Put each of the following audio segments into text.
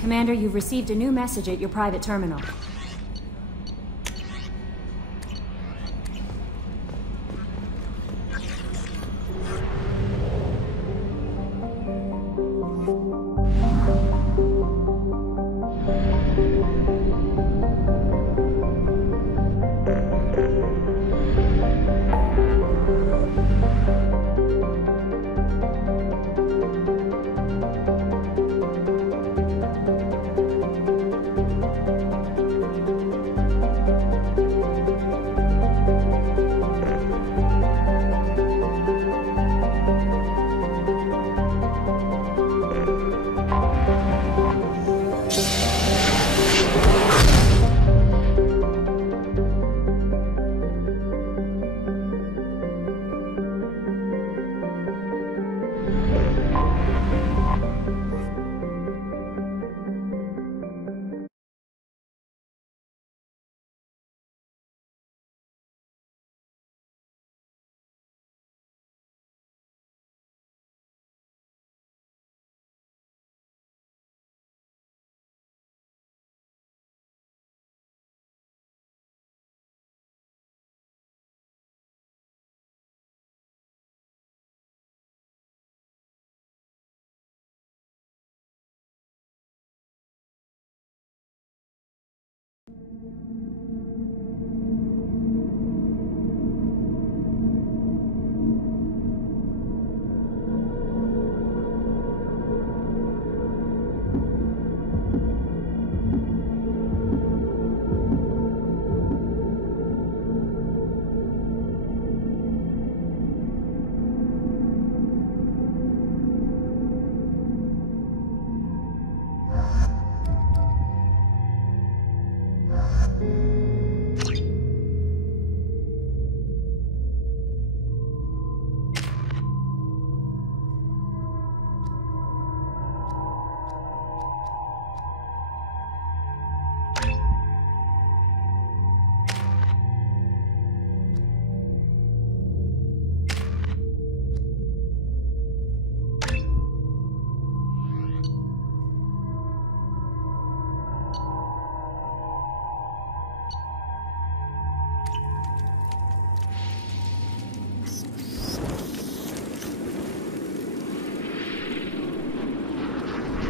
Commander, you've received a new message at your private terminal.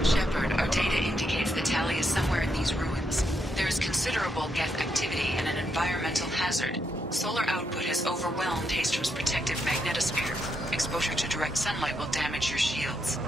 Shepard, our data indicates the tally is somewhere in these ruins. There is considerable Geth activity and an environmental hazard. Solar output has overwhelmed Hastrom's protective magnetosphere. Exposure to direct sunlight will damage your shields.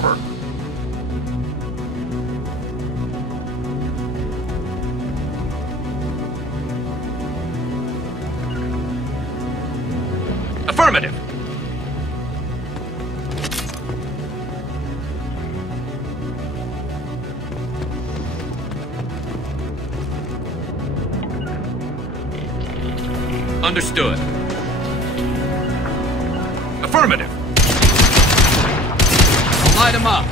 cover. Affirmative. Understood. Affirmative. I'll light him up.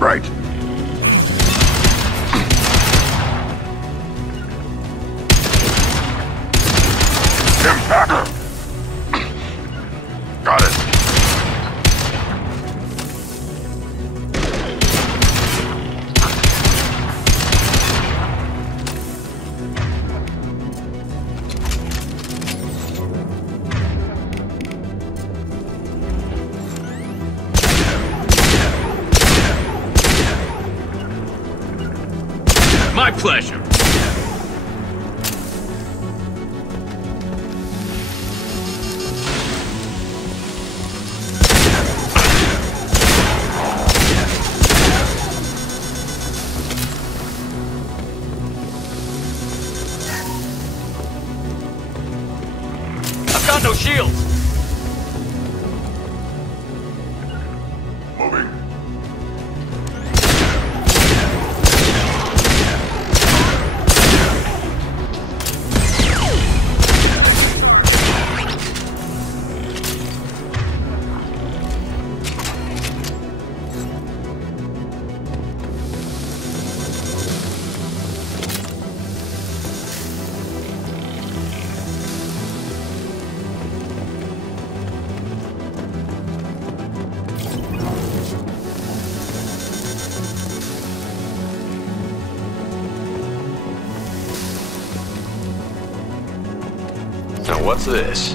Right. Impact. Got it. My pleasure. I've got no shields. Moving. Now what's this?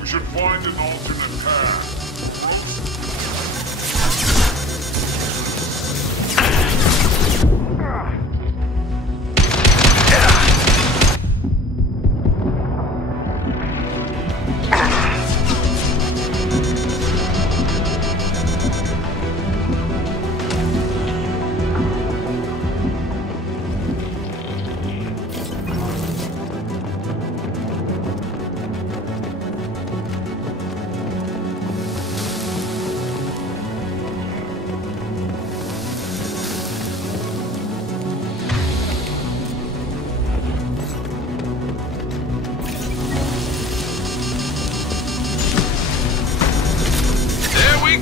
We should find an alternate path.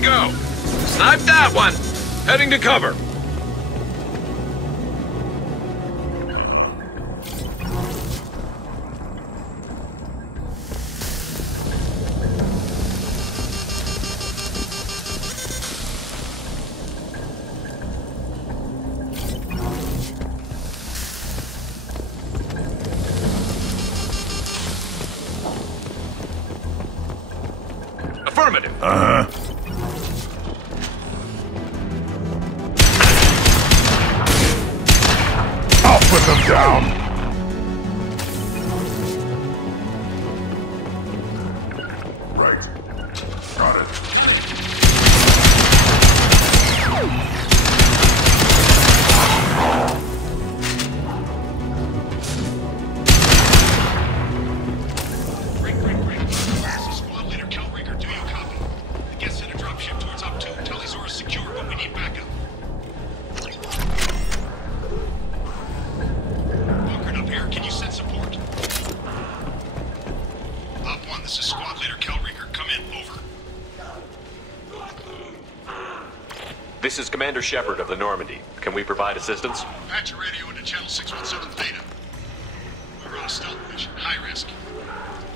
Go. Snipe that one. Heading to cover. Affirmative. Put them down. Right. Got it. Squad leader Kelringer, do you copy? The guest sent a dropship towards Op 2. Talizor is secure, but we need backup. Up here, can you send support? Op 1, this is Squad Leader Kelringer. Come in, over. This is Commander Shepard of the Normandy. Can we provide assistance? Patch your radio into channel 617 Theta. We were on a stealth mission, high risk.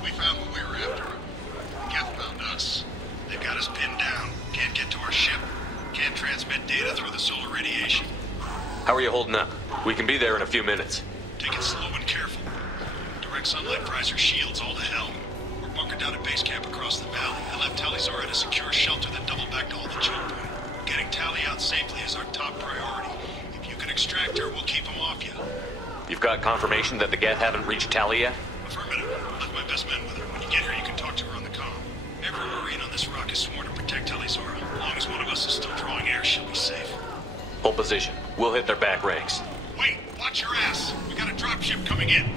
We found what we were after. Geth found us. They've got us pinned down. Can't get to our ship. Can't transmit data through the solar radiation. How are you holding up? We can be there in a few minutes. Take it slow and careful. Direct sunlight fries our shields all to hell. We're bunkered down at base camp across the valley. I left Talizor at a secure shelter that doubled back to hold the choke point. Getting Tally out safely is our top priority. If you can extract her, we'll keep them off you. You've got confirmation that the Geth haven't reached Tally yet? Affirmative. Left my best men with her. When you get her, you can talk to her on the comm. Every Marine on this rock is sworn to protect Talizor. As long as one of us is still drawing air, she'll be safe. Hold position. We'll hit their back ranks. Wait! Watch your ass! We got a dropship coming in.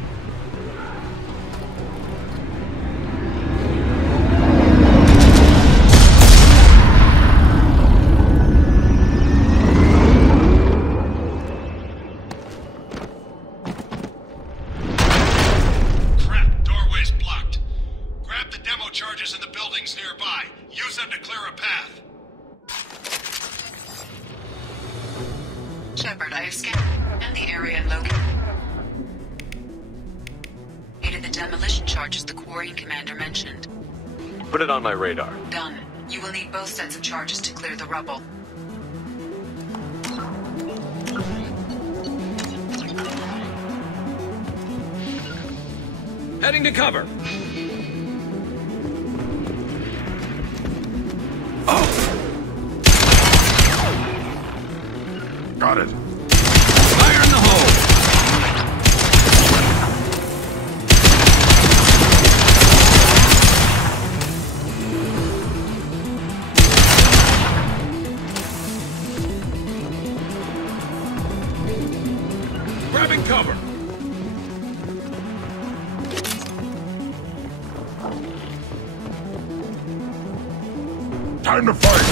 Crap! Doorway's blocked. Grab the demo charges in the buildings nearby. Use them to clear a path. Shepard, I have scanned the area and located the demolition charges the quarrying commander mentioned. Put it on my radar. Done. You will need both sets of charges to clear the rubble. Heading to cover. Got it. Fire in the hole! Grabbing cover! Time to fight!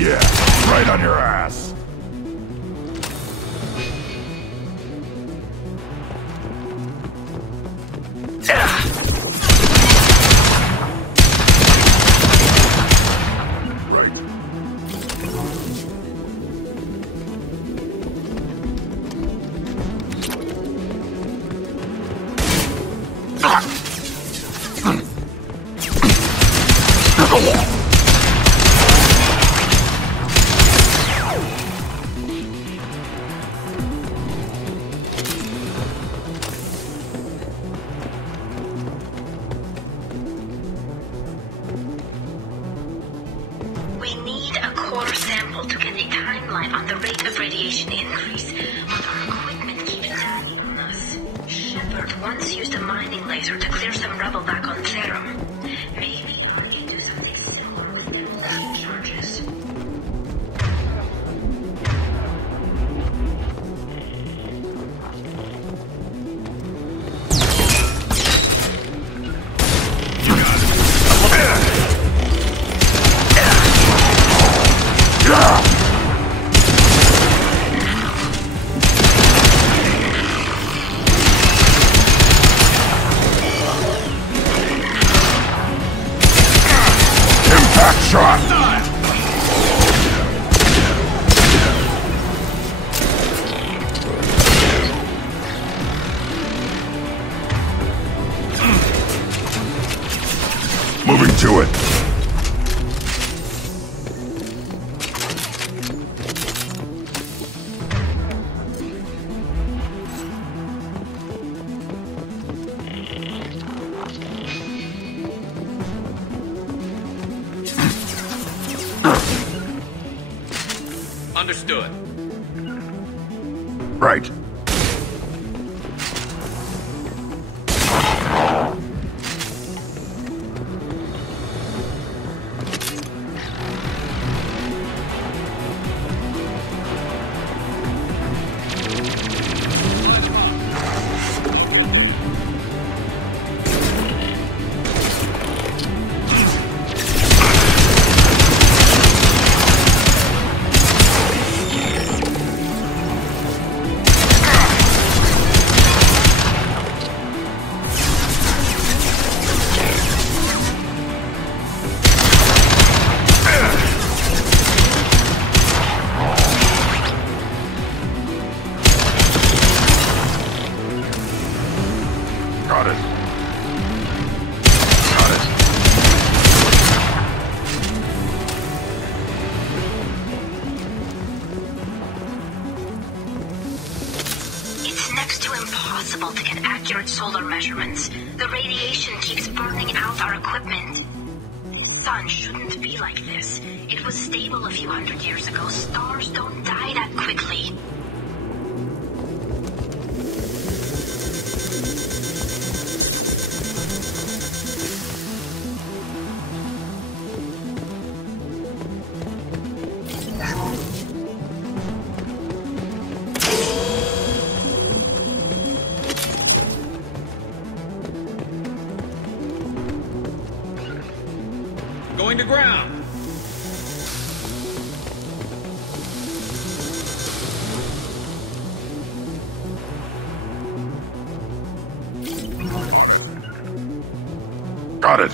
Yeah, right on your ass. Right. We need a core sample to get a timeline on the rate of radiation increase, but our equipment keeps tally on us. Shepard once used a mining laser to clear some rubble back on Therum. Maybe I can do something similar with demolition charges. Shot! Moving to it. Understood. Right. Got it. Got it. It's next to impossible to get accurate solar measurements. The radiation keeps burning out our equipment. This sun shouldn't be like this. It was stable a few hundred years ago. Stars don't die that quickly. Going to ground. Got it.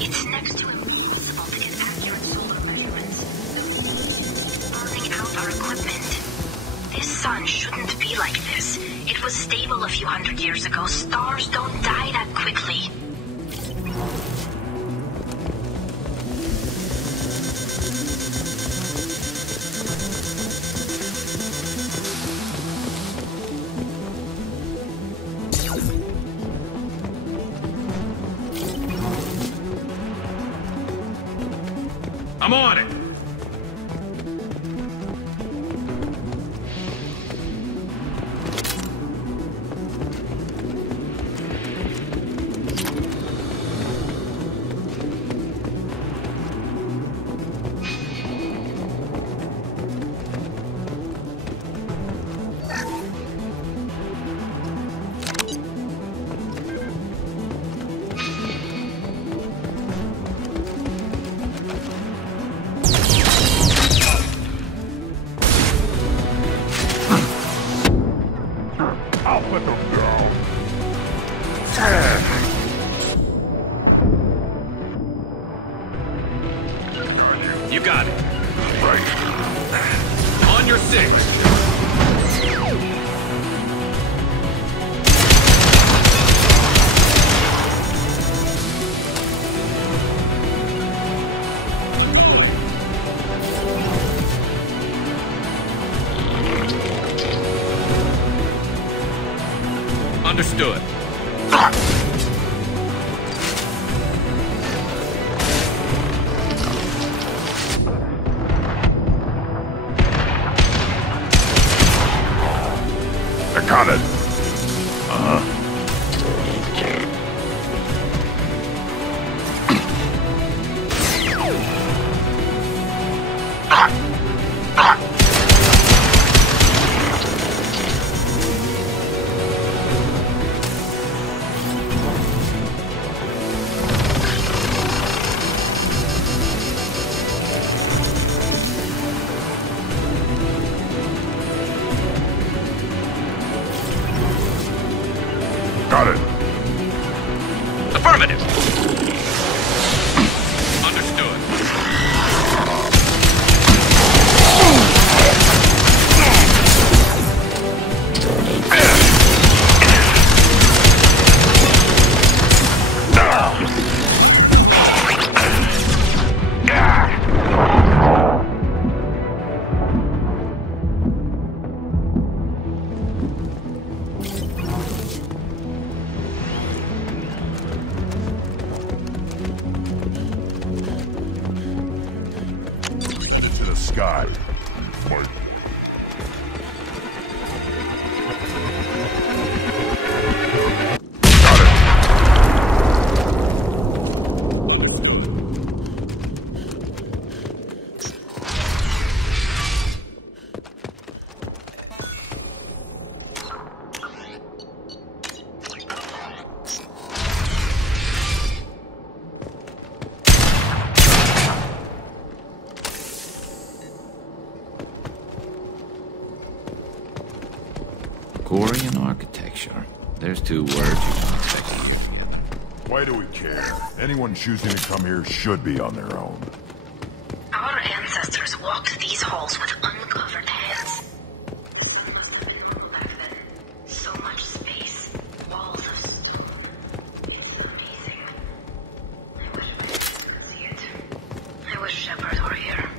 It's next to impossible to get accurate solar measurements. It's burning out our equipment. This sun shouldn't be like this. It was stable a few hundred years ago. Stars don't die that quickly. I'm on it. I'll put them down. You got it. Right. On your six. Understood. I got it. Got it. Affirmative. Understood. Into the sky. Mark. Got it. Korean architecture. There's two words you can expect to get together. Why do we care? Anyone choosing to come here should be on their own. Our ancestors walked these halls with uncovered heads. The sun must have been normal back then. So much space, walls of stone. It's amazing. I wish I could see it. I wish Shepard were here.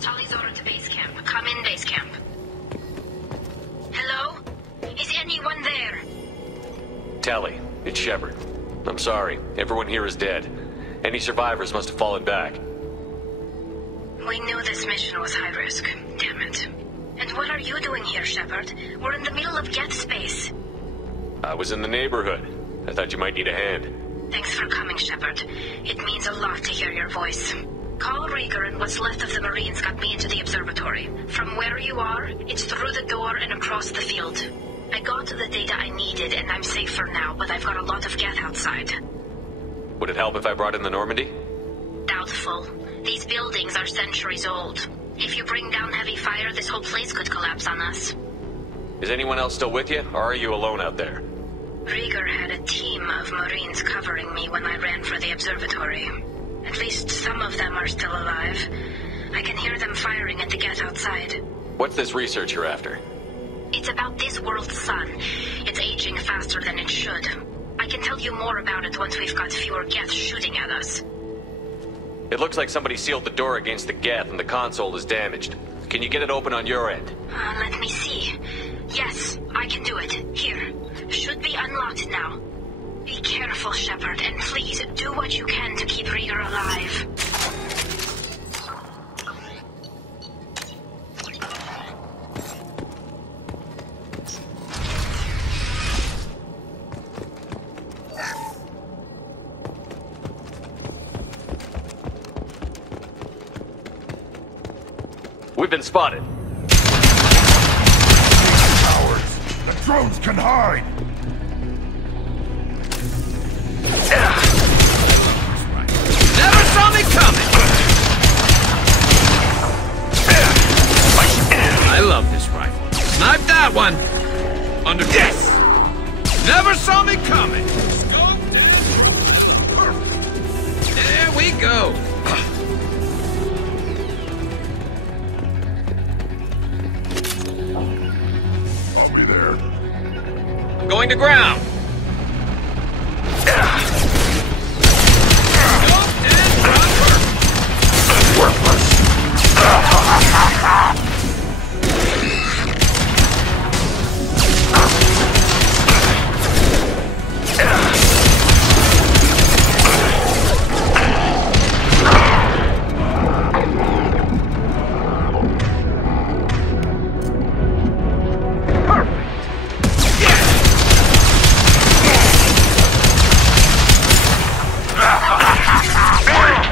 Tali's order to base camp. Come in, base camp. Hello? Is anyone there? Tally, it's Shepard. I'm sorry. Everyone here is dead. Any survivors must have fallen back. We knew this mission was high risk. Damn it. And what are you doing here, Shepard? We're in the middle of Geth space. I was in the neighborhood. I thought you might need a hand. Thanks for coming, Shepard. It means a lot to hear your voice. Call Rieger and what's left of the Marines got me into the observatory. From where you are, it's through the door and across the field. I got the data I needed and I'm safe for now, but I've got a lot of Geth outside. Would it help if I brought in the Normandy? Doubtful. These buildings are centuries old. If you bring down heavy fire, this whole place could collapse on us. Is anyone else still with you, or are you alone out there? Rieger had a team of Marines covering me when I ran for the observatory. At least some of them are still alive. I can hear them firing at the Geth outside. What's this research you're after? It's about this world's sun. It's aging faster than it should. I can tell you more about it once we've got fewer Geth shooting at us. It looks like somebody sealed the door against the Geth and the console is damaged. Can you get it open on your end? Let me see. Yes, I can do it. Here. Should be unlocked now. Be careful, Shepard, and please do what you can to keep Rieger alive. We've been spotted. Cowards! The drones can hide! Never saw me coming! I love this rifle. Snipe that one! Under... Yes! Never saw me coming! There we go! I'll be there. Going to ground! Worthless!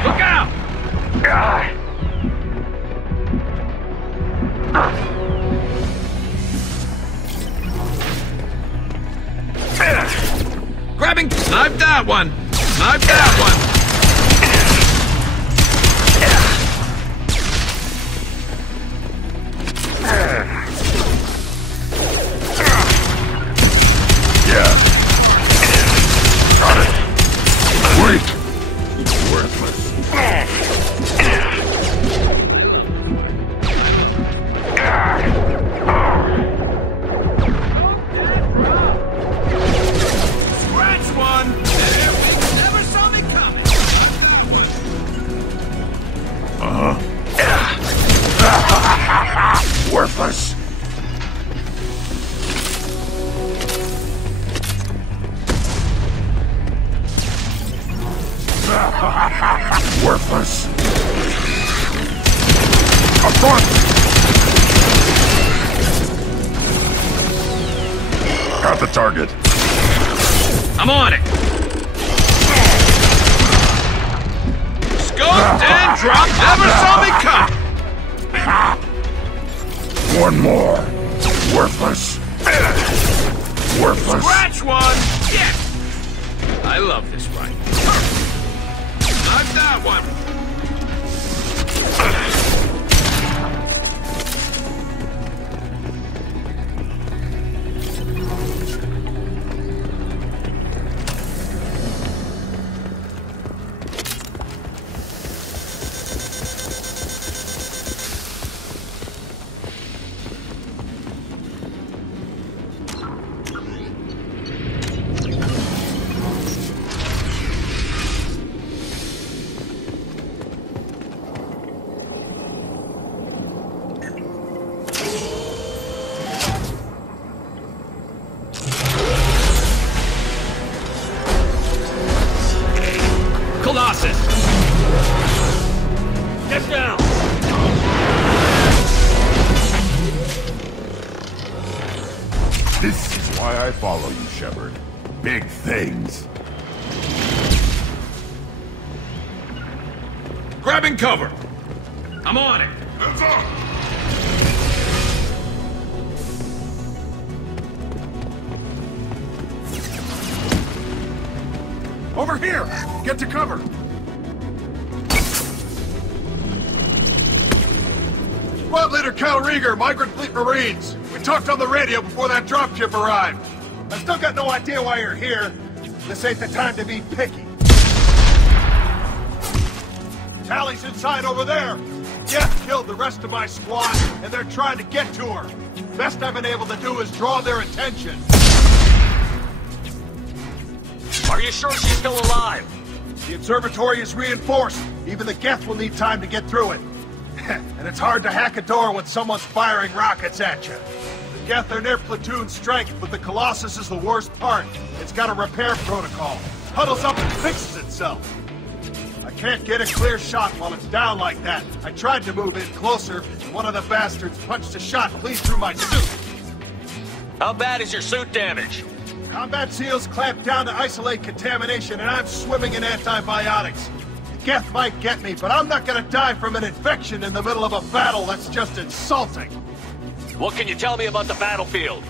Look out! Grabbing... Snipe that one! Snipe that one! Yeah. Got it. Weak. Worthless. Scratch one! There we never saw me coming! Worthless. Worthless. Up front. Got the target. I'm on it! Scoped and dropped! Never saw me more. Worthless. Worthless. Scratch one! Yeah! I love this rifle. Not that one! Colossus! Get down! This is why I follow you, Shepard. Big things. Grabbing cover! I'm on it! Hands up! Over here! Get to cover! Squad Leader Cal Rieger, Migrant Fleet Marines. We talked on the radio before that dropship arrived. I still got no idea why you're here. This ain't the time to be picky. Tally's inside over there. Jeff killed the rest of my squad, and they're trying to get to her. Best I've been able to do is draw their attention. Are you sure she's still alive? The observatory is reinforced. Even the Geth will need time to get through it. And it's hard to hack a door when someone's firing rockets at you. The Geth are near platoon strength, but the Colossus is the worst part. It's got a repair protocol. Huddles up and fixes itself. I can't get a clear shot while it's down like that. I tried to move in closer, and one of the bastards punched a shot clean through my suit. How bad is your suit damaged? Combat seals clamped down to isolate contamination, and I'm swimming in antibiotics. The Geth might get me, but I'm not gonna die from an infection in the middle of a battle. That's just insulting. What can you tell me about the battlefield?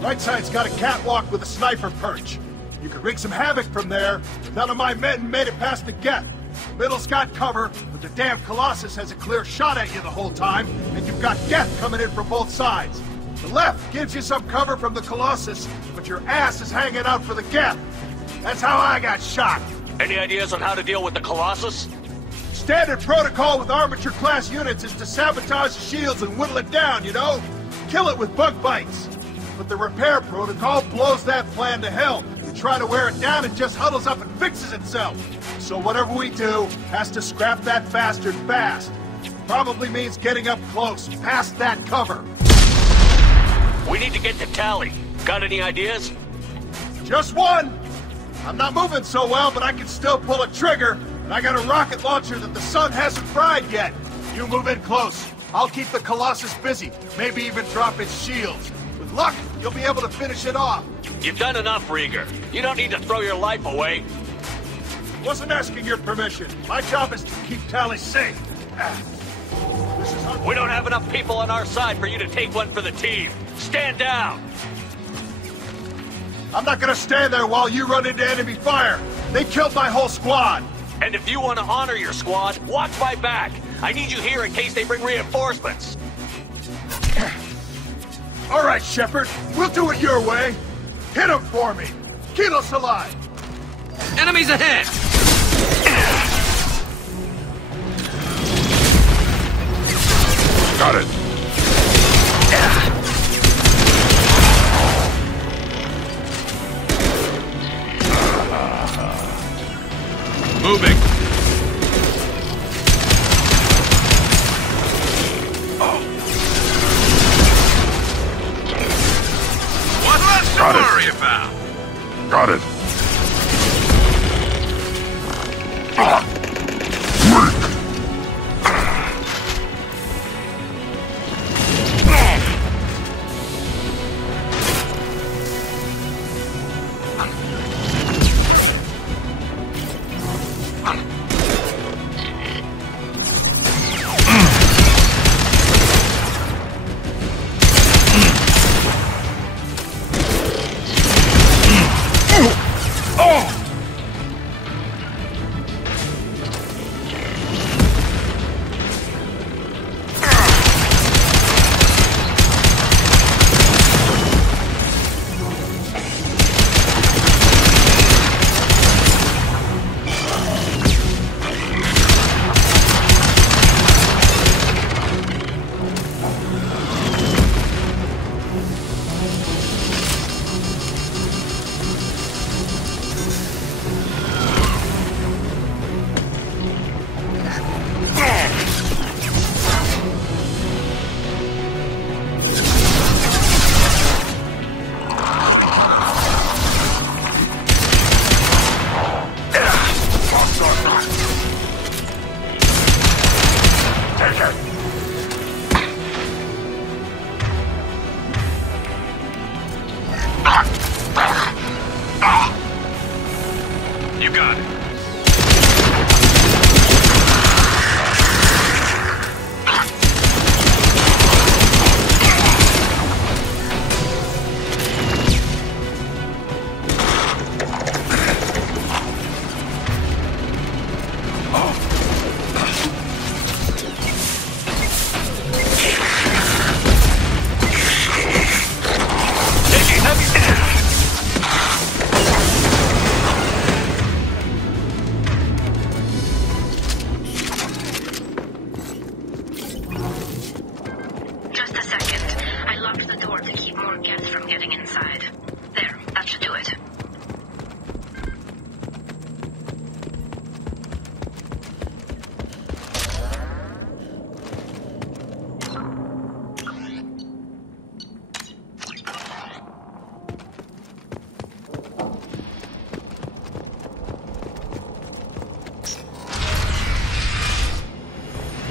Right side's got a catwalk with a sniper perch. You could wreak some havoc from there, but none of my men made it past the Geth. Middle's got cover, but the damn Colossus has a clear shot at you the whole time, and you've got Geth coming in from both sides. The left gives you some cover from the Colossus, but your ass is hanging out for the Geth. That's how I got shot. Any ideas on how to deal with the Colossus? Standard protocol with armature-class units is to sabotage the shields and whittle it down, you know? Kill it with bug bites. But the repair protocol blows that plan to hell. We try to wear it down, it just huddles up and fixes itself. So whatever we do has to scrap that bastard fast. Probably means getting up close, past that cover. We need to get to Tally. Got any ideas? Just one! I'm not moving so well, but I can still pull a trigger, and I got a rocket launcher that the sun hasn't fried yet. You move in close. I'll keep the Colossus busy, maybe even drop its shields. With luck, you'll be able to finish it off. You've done enough, Rieger. You don't need to throw your life away. Wasn't asking your permission. My job is to keep Tally safe. This is We don't have enough people on our side for you to take one for the team. Stand down! I'm not gonna stand there while you run into enemy fire. They killed my whole squad. And if you want to honor your squad, watch my back. I need you here in case they bring reinforcements. All right, Shepard. We'll do it your way. Hit him for me. Kilos alive. Enemies ahead! Got it. Moving. What less to worry about? Got it. You got it.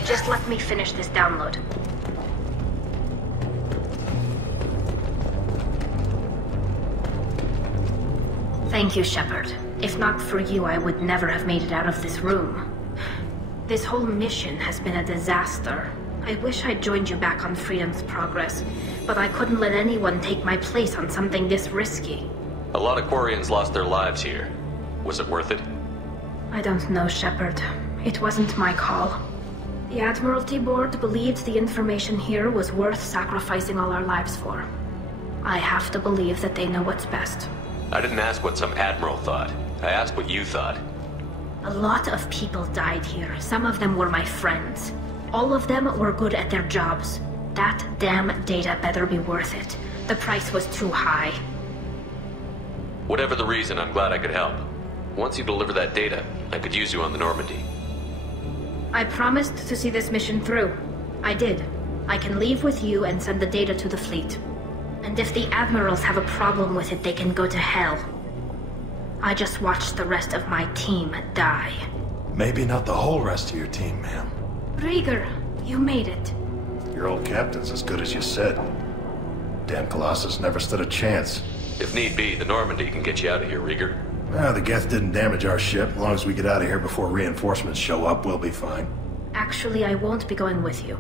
Just let me finish this download. Thank you, Shepard. If not for you, I would never have made it out of this room. This whole mission has been a disaster. I wish I'd joined you back on Freedom's Progress, but I couldn't let anyone take my place on something this risky. A lot of Quarians lost their lives here. Was it worth it? I don't know, Shepard. It wasn't my call. The Admiralty Board believed the information here was worth sacrificing all our lives for. I have to believe that they know what's best. I didn't ask what some admiral thought. I asked what you thought. A lot of people died here. Some of them were my friends. All of them were good at their jobs. That damn data better be worth it. The price was too high. Whatever the reason, I'm glad I could help. Once you deliver that data, I could use you on the Normandy. I promised to see this mission through. I did. I can leave with you and send the data to the fleet. And if the admirals have a problem with it, they can go to hell. I just watched the rest of my team die. Maybe not the whole rest of your team, ma'am. Rieger, you made it. Your old captain's as good as you said. Damn Colossus never stood a chance. If need be, the Normandy can get you out of here, Rieger. The Geth didn't damage our ship. As long as we get out of here before reinforcements show up, we'll be fine. Actually, I won't be going with you.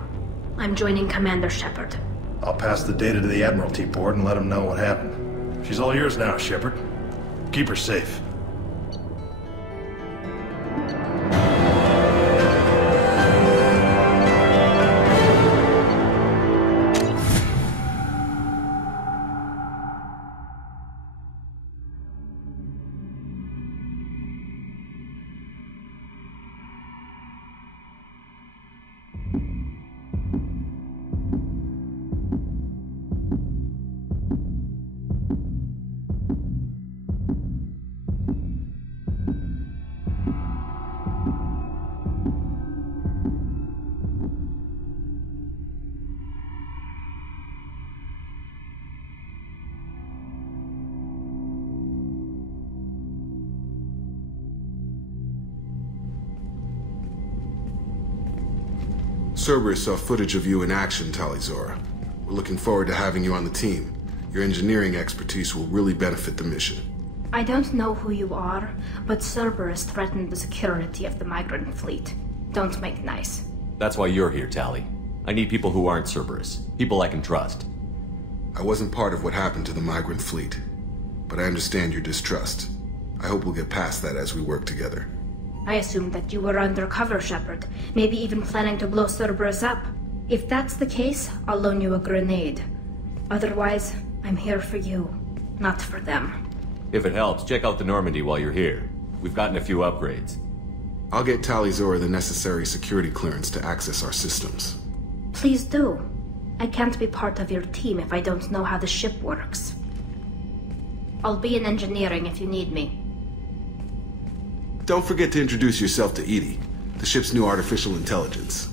I'm joining Commander Shepard. I'll pass the data to the Admiralty Board and let them know what happened. She's all yours now, Shepard. Keep her safe. Cerberus saw footage of you in action, Talizora. We're looking forward to having you on the team. Your engineering expertise will really benefit the mission. I don't know who you are, but Cerberus threatened the security of the migrant fleet. Don't make nice. That's why you're here, Tali. I need people who aren't Cerberus. People I can trust. I wasn't part of what happened to the migrant fleet, but I understand your distrust. I hope we'll get past that as we work together. I assumed that you were undercover, Shepard. Maybe even planning to blow Cerberus up. If that's the case, I'll loan you a grenade. Otherwise, I'm here for you, not for them. If it helps, check out the Normandy while you're here. We've gotten a few upgrades. I'll get Talizora the necessary security clearance to access our systems. Please do. I can't be part of your team if I don't know how the ship works. I'll be in engineering if you need me. Don't forget to introduce yourself to Edie, the ship's new artificial intelligence.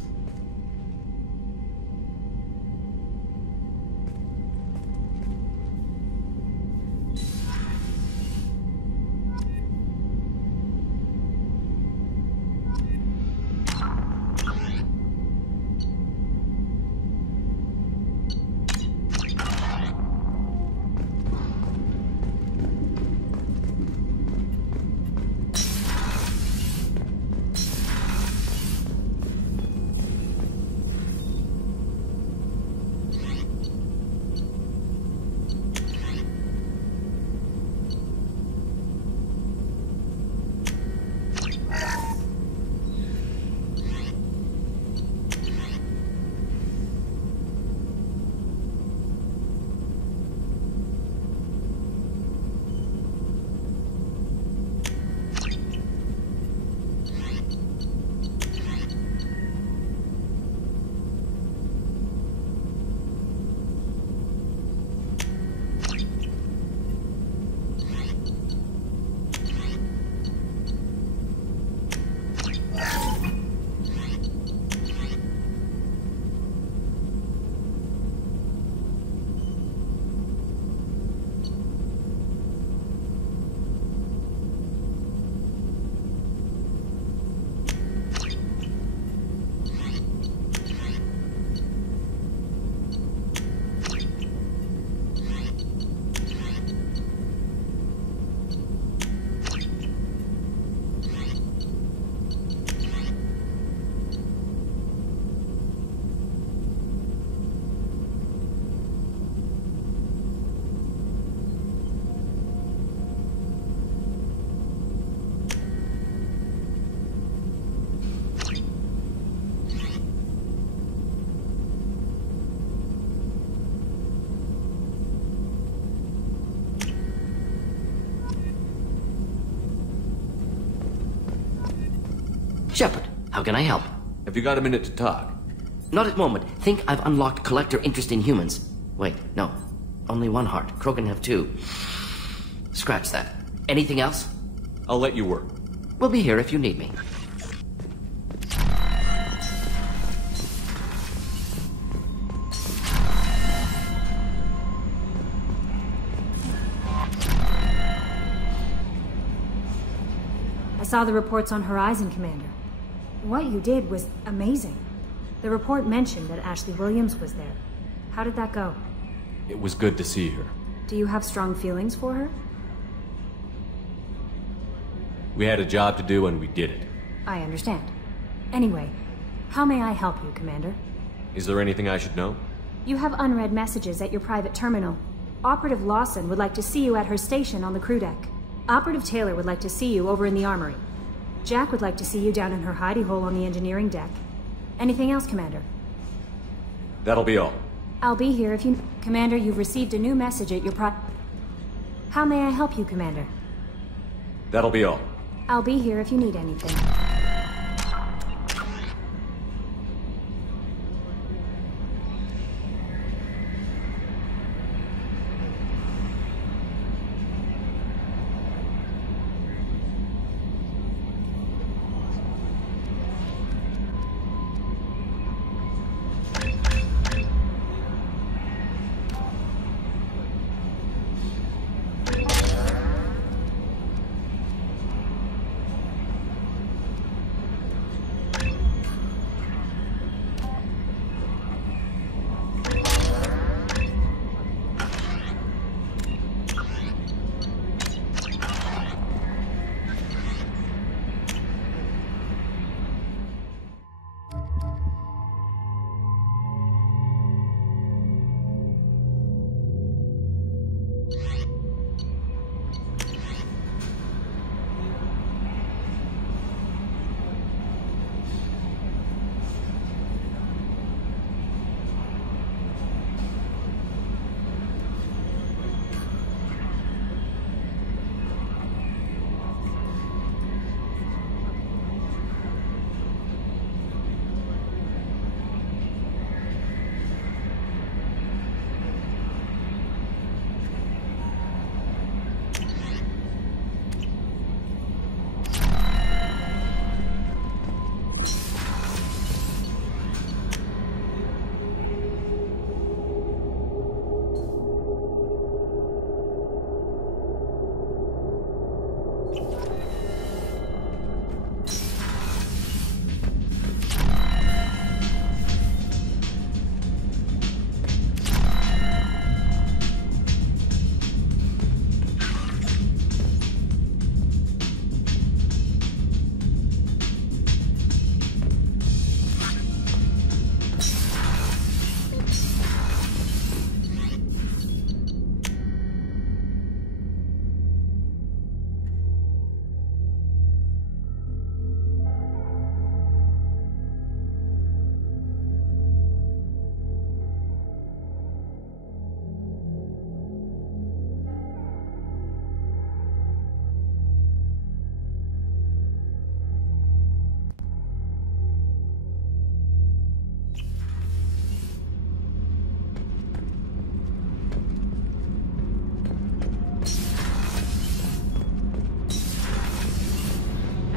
Shepard, how can I help? Have you got a minute to talk? Not at the moment. Think I've unlocked collector interest in humans. Wait, no. Only one heart. Krogan have two. Scratch that. Anything else? I'll let you work. We'll be here if you need me. I saw the reports on Horizon, Commander. What you did was amazing. The report mentioned that Ashley Williams was there. How did that go? It was good to see her. Do you have strong feelings for her? We had a job to do and we did it. I understand. Anyway, how may I help you, Commander? Is there anything I should know? You have unread messages at your private terminal. Operative Lawson would like to see you at her station on the crew deck. Operative Taylor would like to see you over in the armory. Jack would like to see you down in her hidey hole on the engineering deck. Anything else, Commander? That'll be all. I'll be here if you... Commander, you've received a new message at your How may I help you, Commander? That'll be all. I'll be here if you need anything.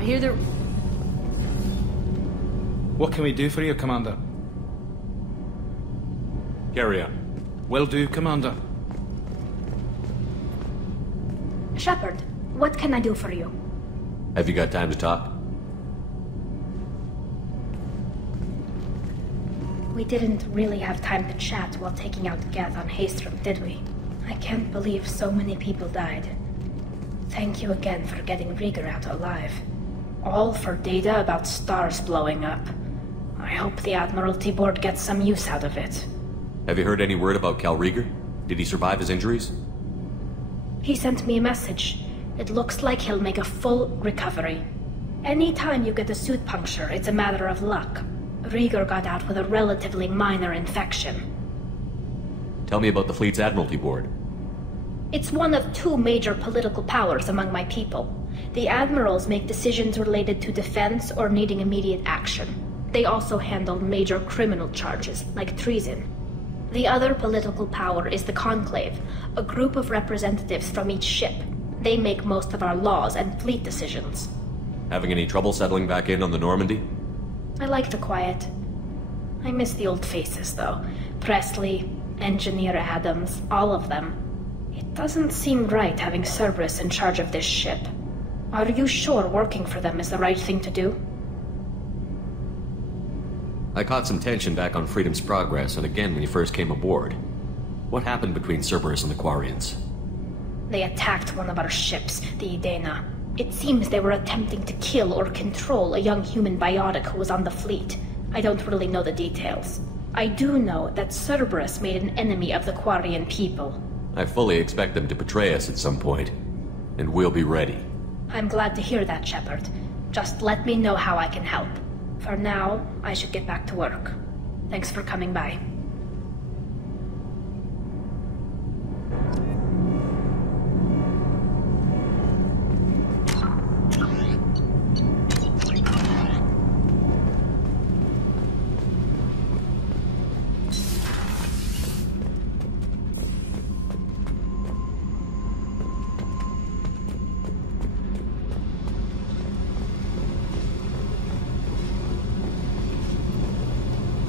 I hear there... What can we do for you, Commander? Carry on. Will do, Commander. Shepard, what can I do for you? Have you got time to talk? We didn't really have time to chat while taking out Geth on Haystrom, did we? I can't believe so many people died. Thank you again for getting Rieger out alive. All for data about stars blowing up. I hope the Admiralty Board gets some use out of it. Have you heard any word about Cal Rieger? Did he survive his injuries? He sent me a message. It looks like he'll make a full recovery. Anytime you get a suit puncture, it's a matter of luck. Rieger got out with a relatively minor infection. Tell me about the fleet's Admiralty Board. It's one of two major political powers among my people. The admirals make decisions related to defense or needing immediate action. They also handle major criminal charges, like treason. The other political power is the Conclave, a group of representatives from each ship. They make most of our laws and fleet decisions. Having any trouble settling back in on the Normandy? I like the quiet. I miss the old faces, though. Presley, Engineer Adams, all of them. It doesn't seem right having Cerberus in charge of this ship. Are you sure working for them is the right thing to do? I caught some tension back on Freedom's Progress, and again when you first came aboard. What happened between Cerberus and the Quarians? They attacked one of our ships, the Idena. It seems they were attempting to kill or control a young human biotic who was on the fleet. I don't really know the details. I do know that Cerberus made an enemy of the Quarian people. I fully expect them to betray us at some point, and we'll be ready. I'm glad to hear that, Shepard. Just let me know how I can help. For now, I should get back to work. Thanks for coming by.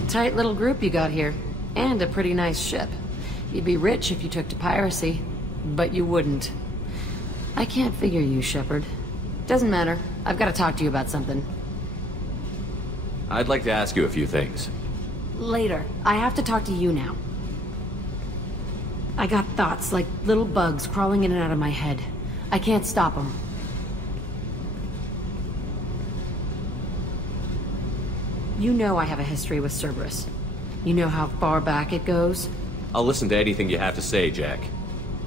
Tight little group you got here. And a pretty nice ship. You'd be rich if you took to piracy. But you wouldn't. I can't figure you, Shepard. Doesn't matter. I've got to talk to you about something. I'd like to ask you a few things. Later. I have to talk to you now. I got thoughts like little bugs crawling in and out of my head. I can't stop them. You know I have a history with Cerberus. You know how far back it goes? I'll listen to anything you have to say, Jack.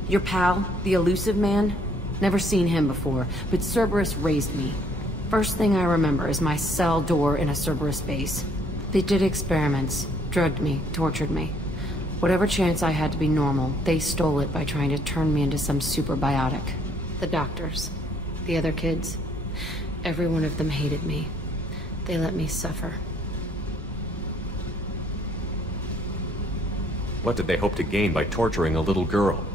Your pal, the elusive man? Never seen him before, but Cerberus raised me. First thing I remember is my cell door in a Cerberus base. They did experiments, drugged me, tortured me. Whatever chance I had to be normal, they stole it by trying to turn me into some super biotic. The doctors, the other kids, every one of them hated me. They let me suffer. What did they hope to gain by torturing a little girl?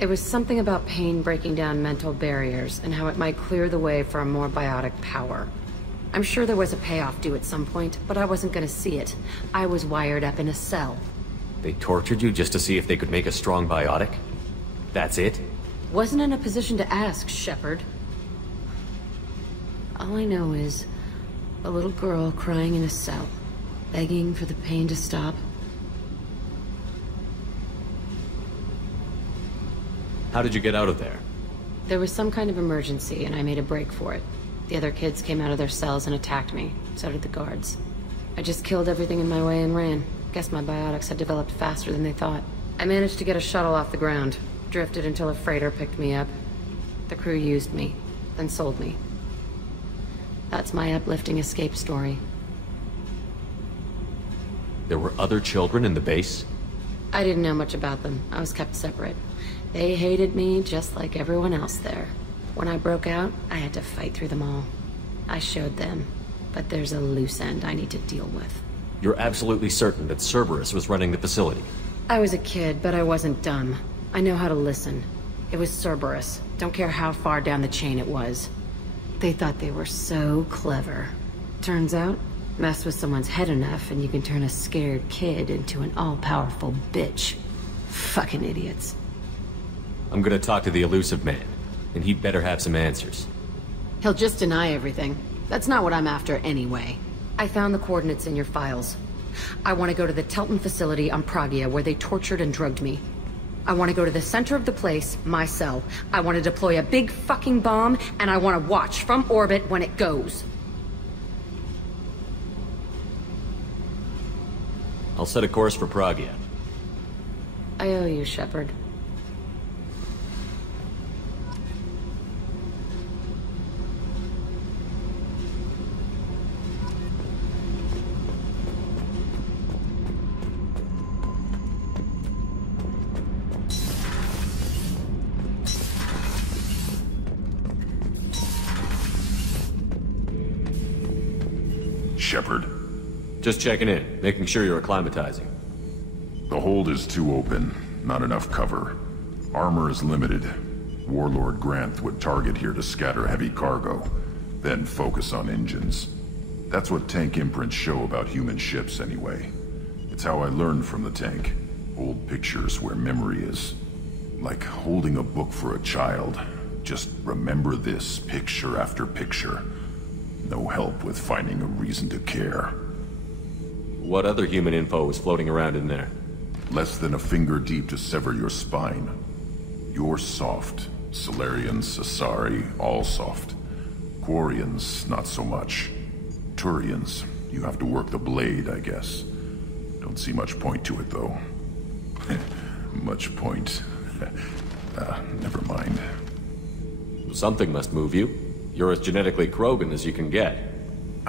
It was something about pain breaking down mental barriers and how it might clear the way for a more biotic power. I'm sure there was a payoff due at some point, but I wasn't gonna see it. I was wired up in a cell. They tortured you just to see if they could make a strong biotic? That's it? Wasn't in a position to ask, Shepard. All I know is a little girl crying in a cell, begging for the pain to stop. How did you get out of there? There was some kind of emergency, and I made a break for it. The other kids came out of their cells and attacked me. So did the guards. I just killed everything in my way and ran. Guess my biotics had developed faster than they thought. I managed to get a shuttle off the ground. Drifted until a freighter picked me up. The crew used me, then sold me. That's my uplifting escape story. There were other children in the base? I didn't know much about them. I was kept separate. They hated me just like everyone else there. When I broke out, I had to fight through them all. I showed them, but there's a loose end I need to deal with. You're absolutely certain that Cerberus was running the facility? I was a kid, but I wasn't dumb. I know how to listen. It was Cerberus. Don't care how far down the chain it was. They thought they were so clever. Turns out, mess with someone's head enough and you can turn a scared kid into an all-powerful bitch. Fucking idiots. I'm gonna talk to the elusive man, and he'd better have some answers. He'll just deny everything. That's not what I'm after anyway. I found the coordinates in your files. I want to go to the Telton facility on Pragia where they tortured and drugged me. I want to go to the center of the place, my cell. I want to deploy a big fucking bomb, and I want to watch from orbit when it goes. I'll set a course for Pragia. I owe you, Shepard. Shepard? Just checking in, making sure you're acclimatizing. The hold is too open. Not enough cover. Armor is limited. Warlord Grant would target here to scatter heavy cargo, then focus on engines. That's what tank imprints show about human ships anyway. It's how I learned from the tank. Old pictures where memory is. Like holding a book for a child. Just remember this picture after picture. No help with finding a reason to care. What other human info is floating around in there? Less than a finger deep to sever your spine. You're soft. Solarians, Asari, all soft. Quarians, not so much. Turians, you have to work the blade, I guess. Don't see much point to it, though. Much point. Never mind. Something must move you. You're as genetically Krogan as you can get.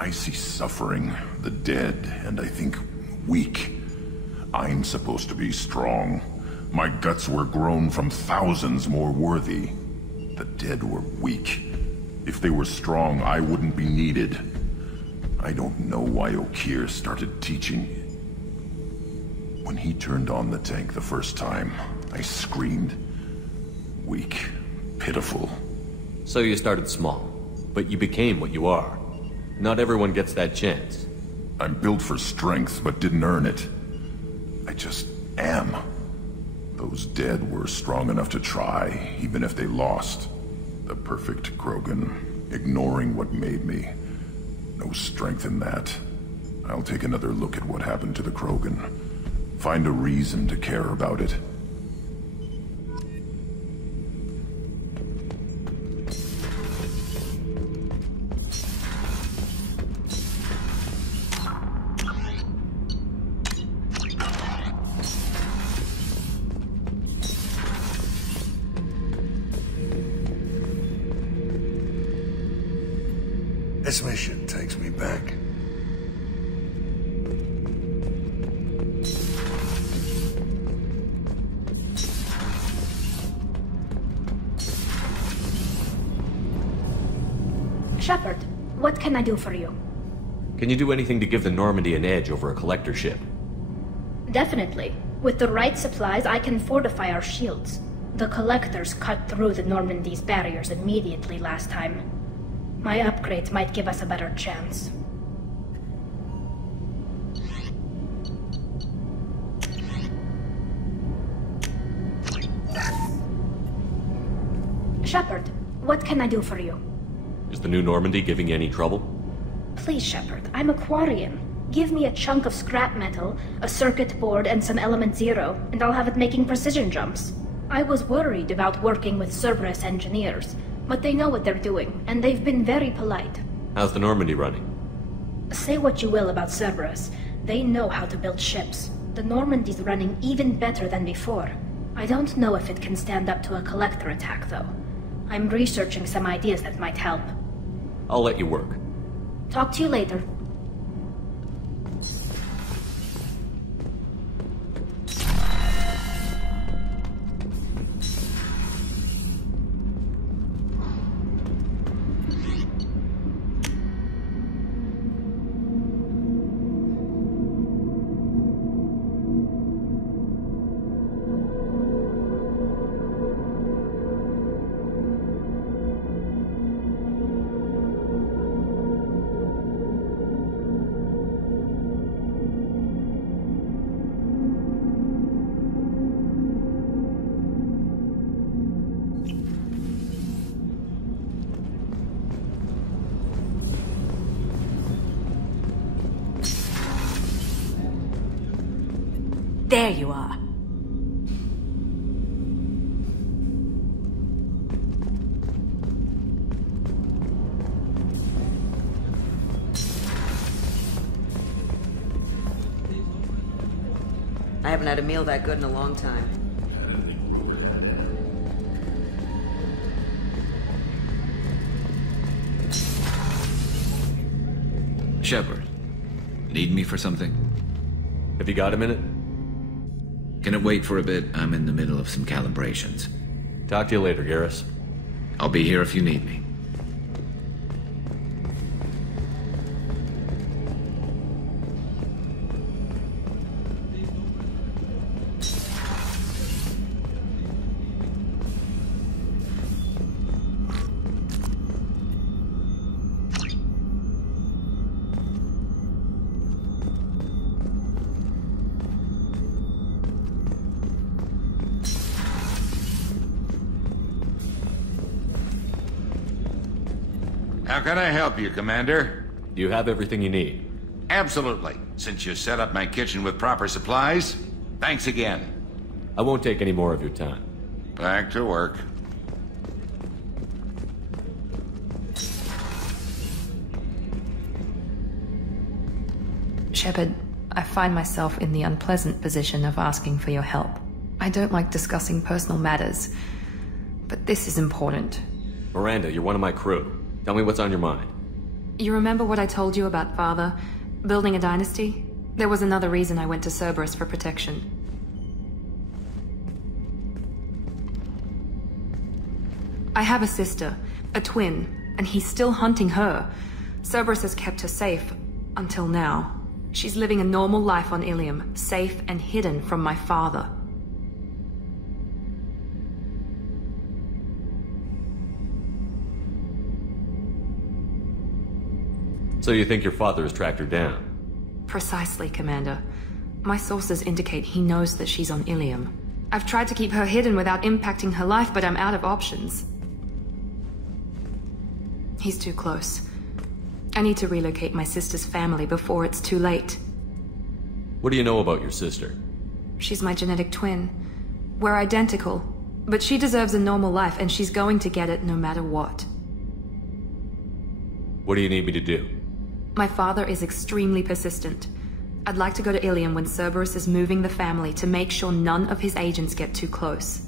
I see suffering, the dead, and I think weak. I'm supposed to be strong. My guts were grown from thousands more worthy. The dead were weak. If they were strong, I wouldn't be needed. I don't know why Okeer started teaching. When he turned on the tank the first time, I screamed. Weak. Pitiful. So you started small, but you became what you are. Not everyone gets that chance. I'm built for strength, but didn't earn it. I just am. Those dead were strong enough to try, even if they lost. The perfect Krogan, ignoring what made me. No strength in that. I'll take another look at what happened to the Krogan. Find a reason to care about it. This mission takes me back. Shepard, what can I do for you? Can you do anything to give the Normandy an edge over a collector ship? Definitely. With the right supplies, I can fortify our shields. The collectors cut through the Normandy's barriers immediately last time. My upgrades might give us a better chance. Shepard, what can I do for you? Is the new Normandy giving you any trouble? Please, Shepard, I'm a Quarian. Give me a chunk of scrap metal, a circuit board, and some element zero, and I'll have it making precision jumps. I was worried about working with Cerberus engineers, but they know what they're doing, and they've been very polite. How's the Normandy running? Say what you will about Cerberus, they know how to build ships. The Normandy's running even better than before. I don't know if it can stand up to a collector attack, though. I'm researching some ideas that might help. I'll let you work. Talk to you later. There you are. I haven't had a meal that good in a long time. Shepard, need me for something? Have you got a minute? Can it wait for a bit? I'm in the middle of some calibrations. Talk to you later, Garrus. I'll be here if you need me. How can I help you, Commander? You have everything you need. Absolutely. Since you set up my kitchen with proper supplies, thanks again. I won't take any more of your time. Back to work. Shepard, I find myself in the unpleasant position of asking for your help. I don't like discussing personal matters, but this is important. Miranda, you're one of my crew. Tell me what's on your mind. You remember what I told you about Father? Building a dynasty? There was another reason I went to Cerberus for protection. I have a sister, a twin, and he's still hunting her. Cerberus has kept her safe, until now. She's living a normal life on Ilium, safe and hidden from my father. So you think your father has tracked her down? Precisely, Commander. My sources indicate he knows that she's on Ilium. I've tried to keep her hidden without impacting her life, but I'm out of options. He's too close. I need to relocate my sister's family before it's too late. What do you know about your sister? She's my genetic twin. We're identical, but she deserves a normal life, and she's going to get it no matter what. What do you need me to do? My father is extremely persistent. I'd like to go to Ilium when Cerberus is moving the family to make sure none of his agents get too close.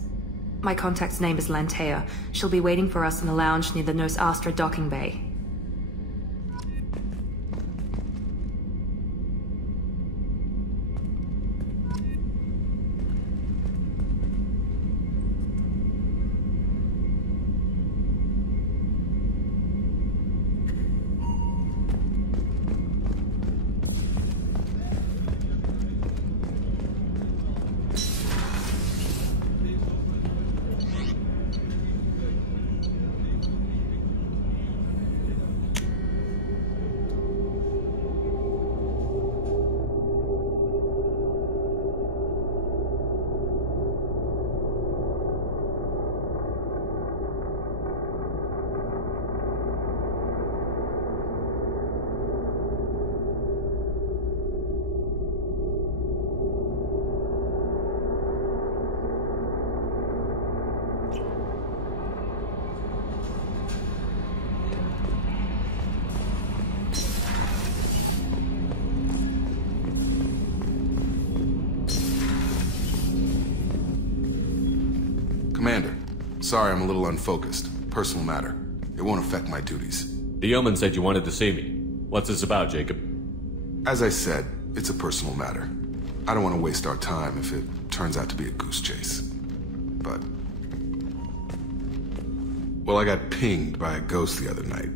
My contact's name is Lantea. She'll be waiting for us in the lounge near the Nos Astra docking bay. Commander, sorry I'm a little unfocused. Personal matter. It won't affect my duties. The yeoman said you wanted to see me. What's this about, Jacob? As I said, it's a personal matter. I don't want to waste our time if it turns out to be a goose chase. But... well, I got pinged by a ghost the other night.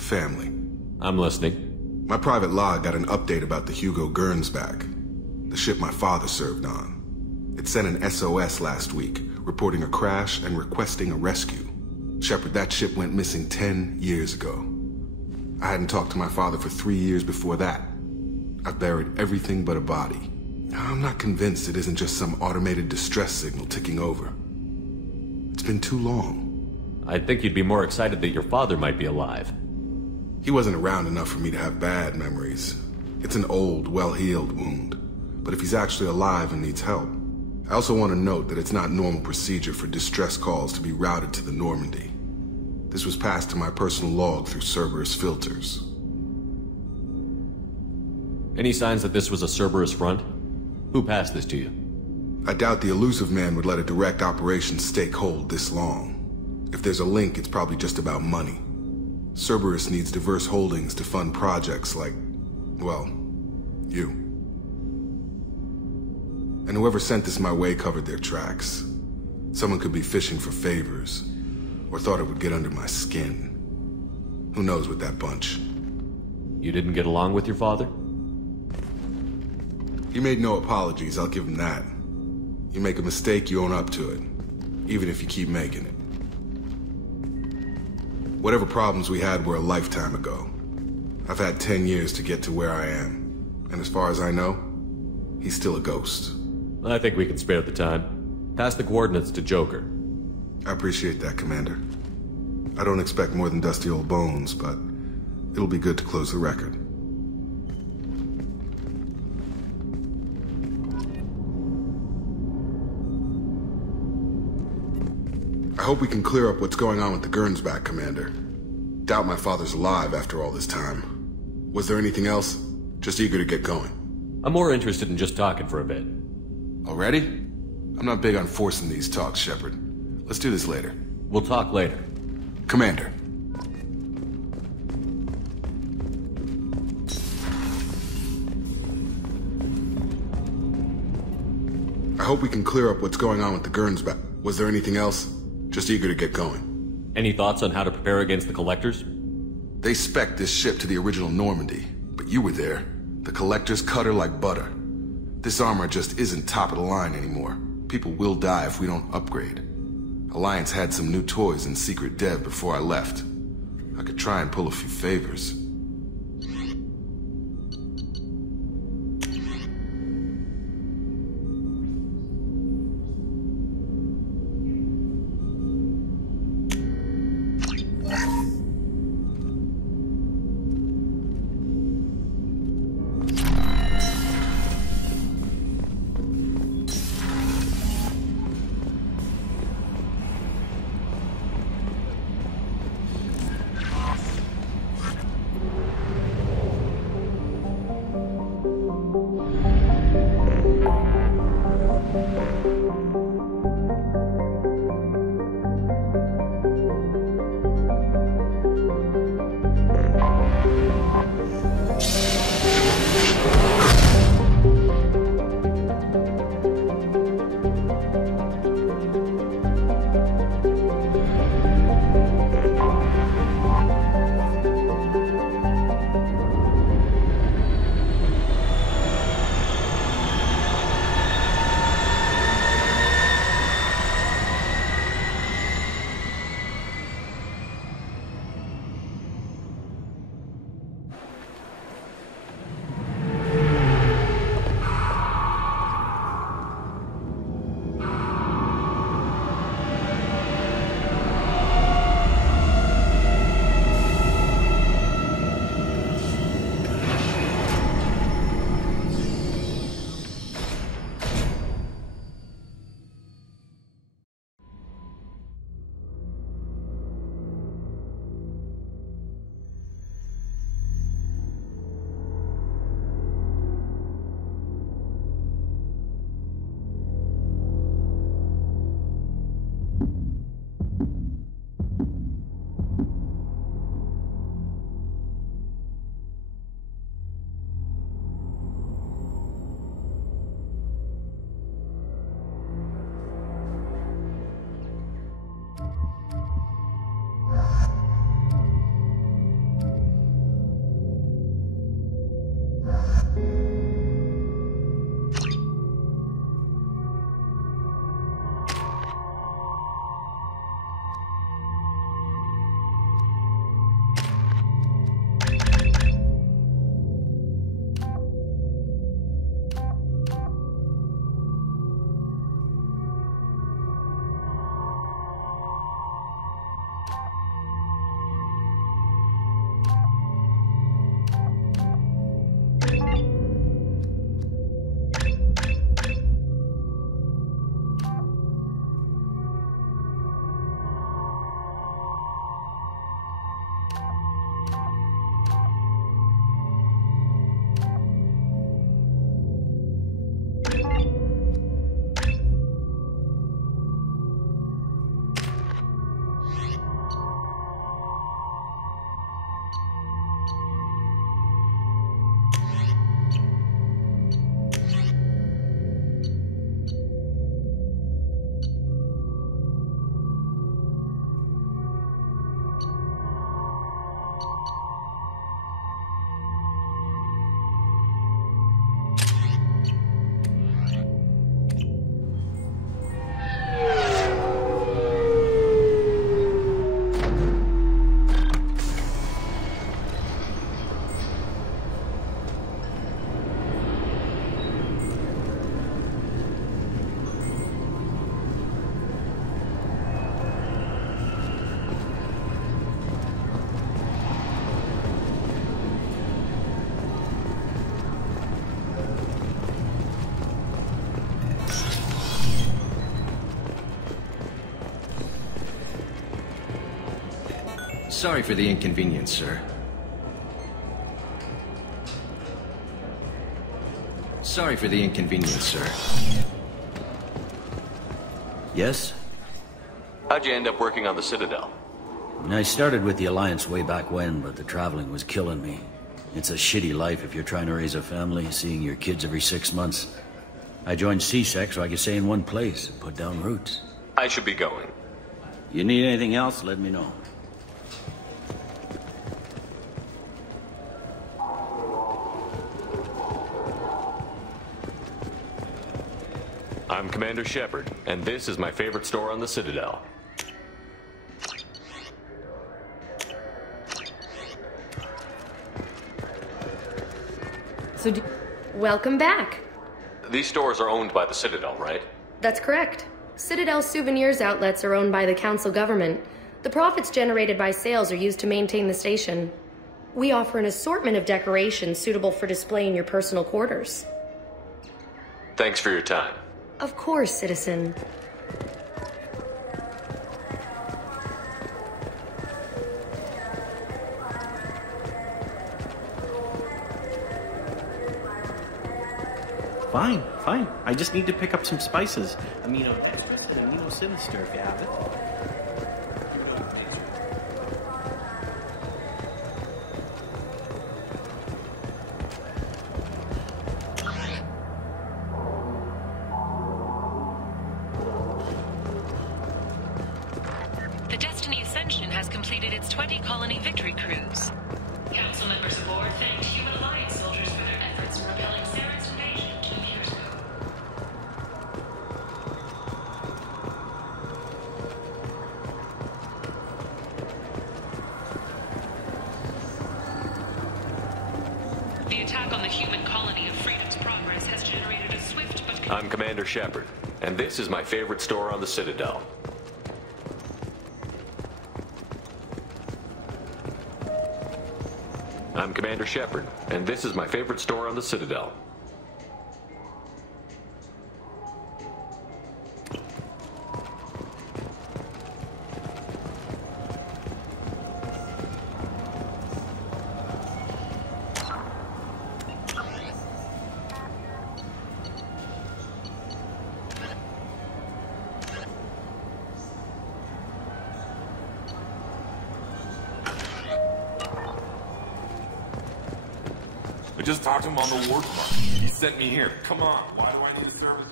Family. I'm listening. My private log got an update about the Hugo Gernsback, the ship my father served on. It sent an SOS last week, reporting a crash and requesting a rescue. Shepard, that ship went missing 10 years ago. I hadn't talked to my father for 3 years before that. I've buried everything but a body. I'm not convinced it isn't just some automated distress signal ticking over. It's been too long. I'd think you'd be more excited that your father might be alive. He wasn't around enough for me to have bad memories. It's an old, well-healed wound. But if he's actually alive and needs help, I also want to note that it's not normal procedure for distress calls to be routed to the Normandy. This was passed to my personal log through Cerberus filters. Any signs that this was a Cerberus front? Who passed this to you? I doubt the elusive man would let a direct operation stake hold this long. If there's a link, it's probably just about money. Cerberus needs diverse holdings to fund projects like, well, you. And whoever sent this my way covered their tracks. Someone could be fishing for favors, or thought it would get under my skin. Who knows with that bunch? You didn't get along with your father? He made no apologies, I'll give him that. You make a mistake, you own up to it, even if you keep making it. Whatever problems we had were a lifetime ago. I've had 10 years to get to where I am, and as far as I know, he's still a ghost. I think we can spare the time. Pass the coordinates to Joker. I appreciate that, Commander. I don't expect more than dusty old bones, but it'll be good to close the record. I hope we can clear up what's going on with the Gernsback, Commander. Doubt my father's alive after all this time. Was there anything else? Just eager to get going. I'm more interested in just talking for a bit. Already? I'm not big on forcing these talks, Shepard. Let's do this later. We'll talk later. Commander. I hope we can clear up what's going on with the Gernsback. Was there anything else? Just eager to get going. Any thoughts on how to prepare against the Collectors? They spec'd this ship to the original Normandy, but you were there. The Collectors cut her like butter. This armor just isn't top of the line anymore. People will die if we don't upgrade. Alliance had some new toys in secret dev before I left. I could try and pull a few favors. Sorry for the inconvenience, sir. Sorry for the inconvenience, sir. Yes? How'd you end up working on the Citadel? I started with the Alliance way back when, but the traveling was killing me. It's a shitty life if you're trying to raise a family, seeing your kids every 6 months. I joined CSEC so I could stay in one place and put down roots. I should be going. You need anything else, let me know. I'm Commander Shepard, and this is my favorite store on the Citadel. Welcome back. These stores are owned by the Citadel, right? That's correct. Citadel souvenirs outlets are owned by the Council government. The profits generated by sales are used to maintain the station. We offer an assortment of decorations suitable for display in your personal quarters. Thanks for your time. Of course, citizen. Fine, fine. I just need to pick up some spices. Amino tetris and amino sinister if you have it. The Destiny Ascension has completed its 20-colony victory cruise. Council members aboard thanked Human Alliance soldiers for their efforts in repelling Saren's invasion 2 years ago. The attack on the human colony of Freedom's Progress has generated a swift but... I'm Commander Shepard, and this is my favorite store on the Citadel. I'm Commander Shepard, and this is my favorite store on the Citadel. I just talked to him on the war front. He sent me here. Come on, why do I need a service?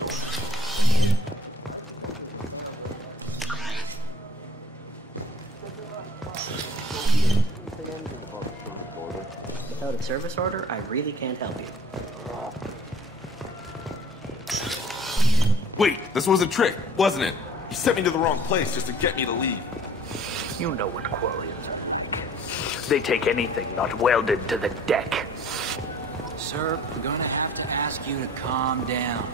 Without a service order, I really can't help you. Wait, this was a trick, wasn't it? You sent me to the wrong place just to get me to leave. You know what Quarians are like. They take anything not welded to the deck. Sir, we're gonna have to ask you to calm down.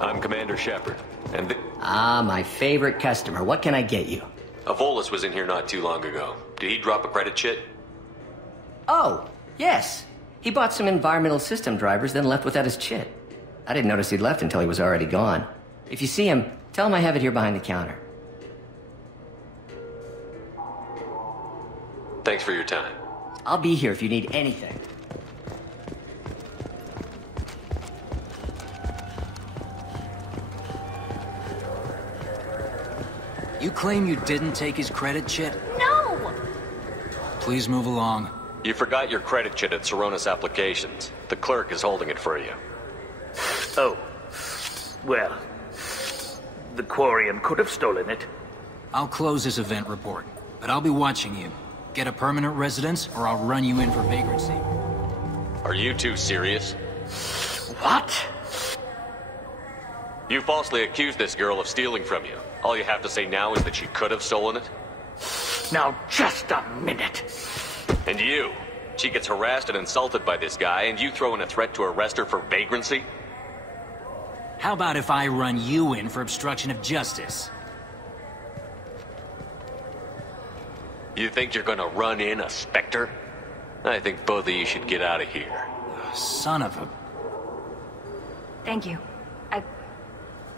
I'm Commander Shepard, and my favorite customer. What can I get you? Avolis was in here not too long ago. Did he drop a credit chit? Oh, yes. He bought some environmental system drivers, then left without his chit. I didn't notice he'd left until he was already gone. If you see him, tell him I have it here behind the counter. Thanks for your time. I'll be here if you need anything. You claim you didn't take his credit chit? No! Please move along. You forgot your credit chit at Saronis Applications. The clerk is holding it for you. Oh. Well, the Quarian could have stolen it. I'll close this event report, but I'll be watching you. Get a permanent residence, or I'll run you in for vagrancy. Are you two serious? What? You falsely accused this girl of stealing from you. All you have to say now is that she could have stolen it? Now, just a minute. And you? She gets harassed and insulted by this guy, and you throw in a threat to arrest her for vagrancy? How about if I run you in for obstruction of justice? You think you're gonna run in a Spectre? I think both of you should get out of here. Son of a... Thank you.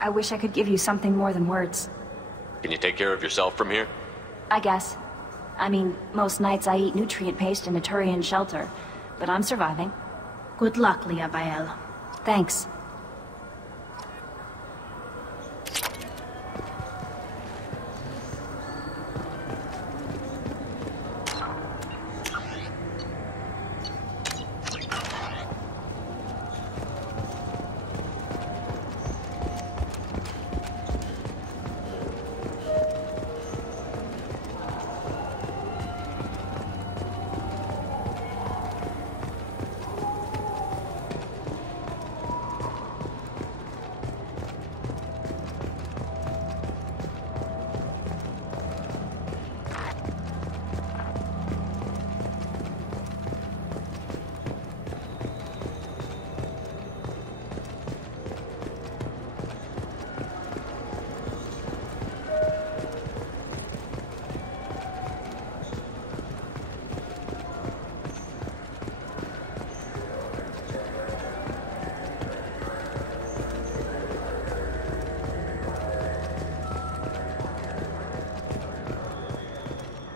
I wish I could give you something more than words. Can you take care of yourself from here? I guess. I mean, most nights I eat nutrient paste in a Turian shelter, but I'm surviving. Good luck, Leah Bael. Thanks.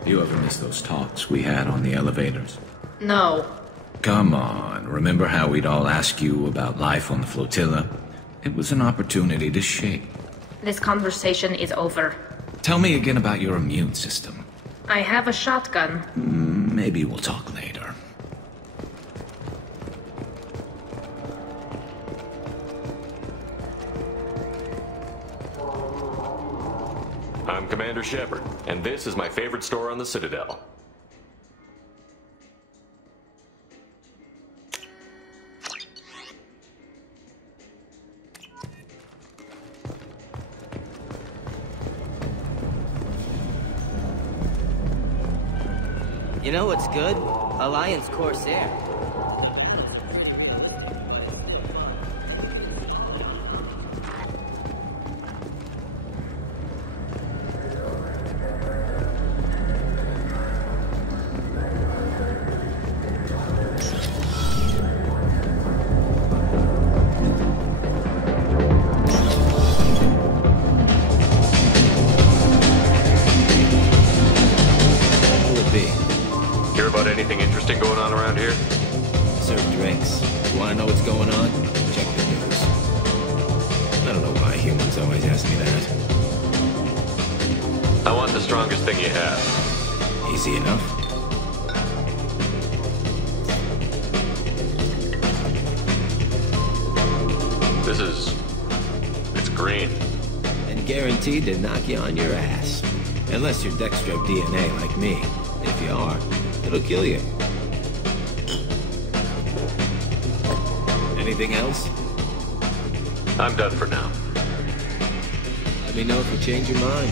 You ever miss those talks we had on the elevators? No. Come on, remember how we'd all ask you about life on the flotilla? It was an opportunity to shape. This conversation is over. Tell me again about your immune system. I have a shotgun. Maybe we'll talk later. I'm Commander Shepard, and this is my favorite store on the Citadel. You know what's good? Alliance Corsair. Anything interesting going on around here? Serve drinks. You want to know what's going on? Check the news. I don't know why humans always ask me that. I want the strongest thing you have. Easy enough. It's green. And guaranteed to knock you on your ass. Unless you're Dextro DNA like me. If you are, it'll kill you. Anything else? I'm done for now. Let me know if you change your mind.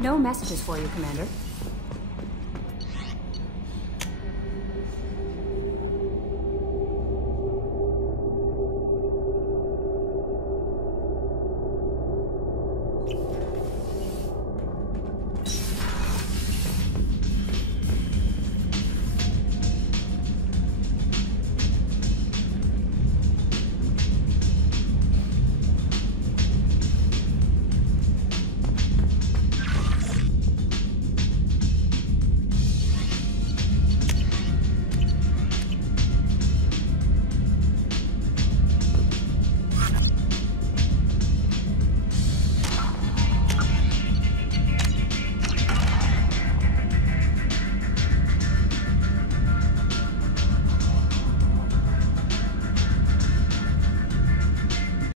No messages for you, Commander.